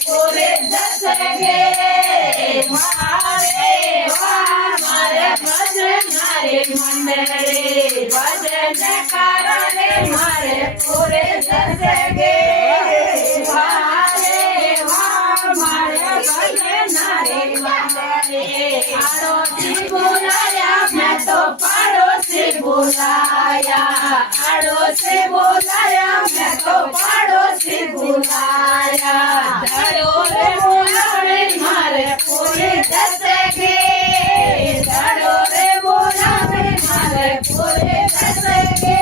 પૂરી જશે ગે મારે વા મારે ભજનારી મંડળી ભજન કારણે મારે પૂરી જશે ગે મારે વા મારે ભજનારી મંડળી આડોશી બોલાયા મેં તો પાડોશી બોલાયા આડોશી બોલાયા મેં તો પાડોશી બોલાયા ધડો રે બોલાવે મારે પૂરી જશે ગે ધડો રે બોલાવે મારે પૂરી જશે ગે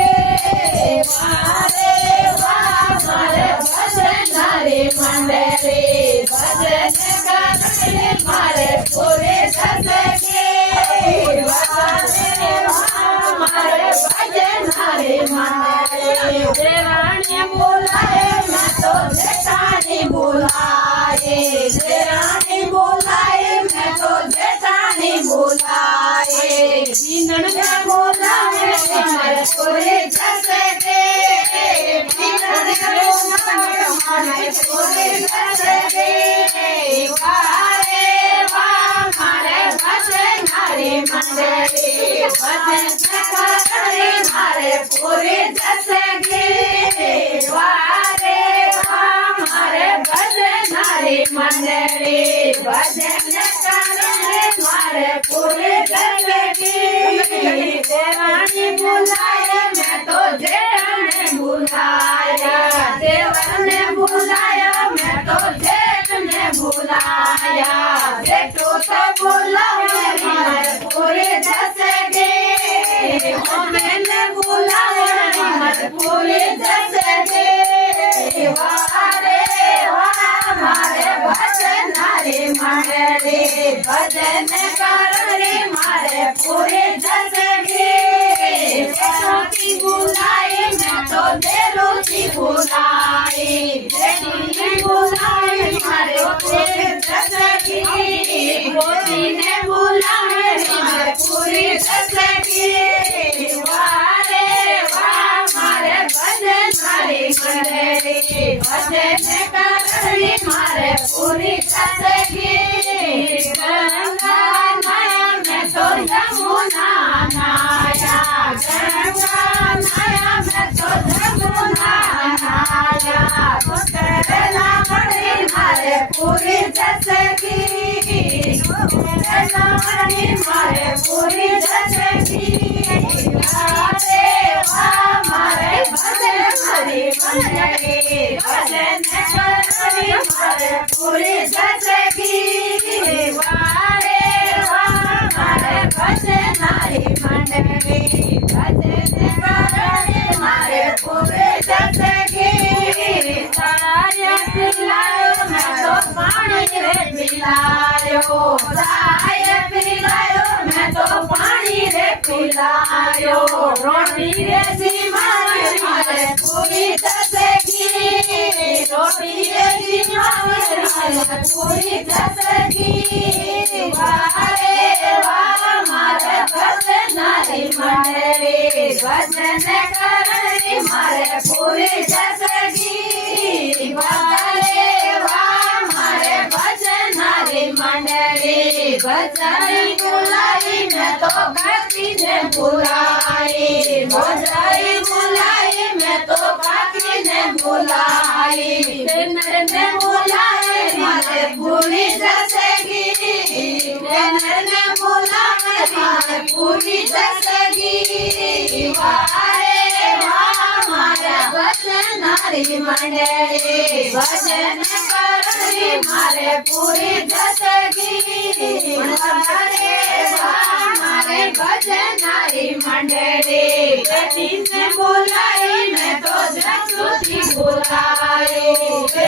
મારે વા મારે ભજનારી મંડળી ભજન કારણે મારે પૂરી જશે ગે મારે ભજનારી મંડળી દેરાણી બોલાય મેં તો જેઠાણી બોલાય દેરાણી બોલાય મેં તો જેઠાણી બોલાય જીનને બોલાવે મારે પૂરી જશે ગે જીનને બોલાવે મારે પૂરી જશે ગે વારે વા મારે ભજનારી મંડળી ભજન કારણે મારે પૂરી જશે ગે વારે વા મારે ભજનારી મંડળી ભજન કારણે મારે પૂરી જશે ગે દેવાણી બોલાય મેં તો જેઠને બોલાયા દેવરને બોલાયા મેં તો જેઠને બોલાયા જેઠો તો બોલાવે મારે પૂરી જશે ગે મેને બોલાવે મારે પૂરી જશે ગે વારે વા મારે ભજનારી મંડળી ભજન કારણે મારે પૂરી જશે ગે જેઠોથી બોલાય મેં તો દેરોથી બોલાય જેઠીને બોલાય મારે પૂરી જશે ગે પોતીને બોલાવે મારે પૂરી જશે ગે વારે વા મારે ભજનારી મંડળી ભજન કારણે મારે પૂરી થશે ગે ગંગા નાયા મેં તો યમુના નાયા ગંગા નાયા મેં તો યમુના નાયા કોટલા મળી મારે પૂરી થશે ગે કોટલા મળી મારે પૂરી થશે ગે વારે વા મારે ભજનારી મંડળી ભજન કારણે મારે પૂરી જશે ગે વારે વા મારે ભજનારી મંડળી ભજન કારણે મારે પૂરી જશે ગે સાયા પીલાયો મેં તો પાણી રે પીલાયો સાયા પીલાયો મેં તો પાણી રે પીલાયો રોટી રે જીમાવે મારે પૂરી જશે ગે રોટી રે જીમાવે મારે પૂરી જશે ગે વારે વા મારે ભજનારી મંડળી ભજન કારણે મારે પૂરી જશે ગે વારે વા મારે ભજનારી મંડળી ભજન બોલાવી મેં તો ભક્તિને બોલાવી ભજન બોલાવી મેં તો ભક્તિને બોલાવી નરને બોલાવે મારે પૂરી જશે ગે નરને બોલાવે મારે પૂરી જશે ગે વારે વા મારે ભજનારી મંડળી ભજન કારણે મારે પૂરી જશે ગે વારે વા મારે ભજનારી મંડળી ગતિને બોલાવી મેં તો જગુથી બોલાવી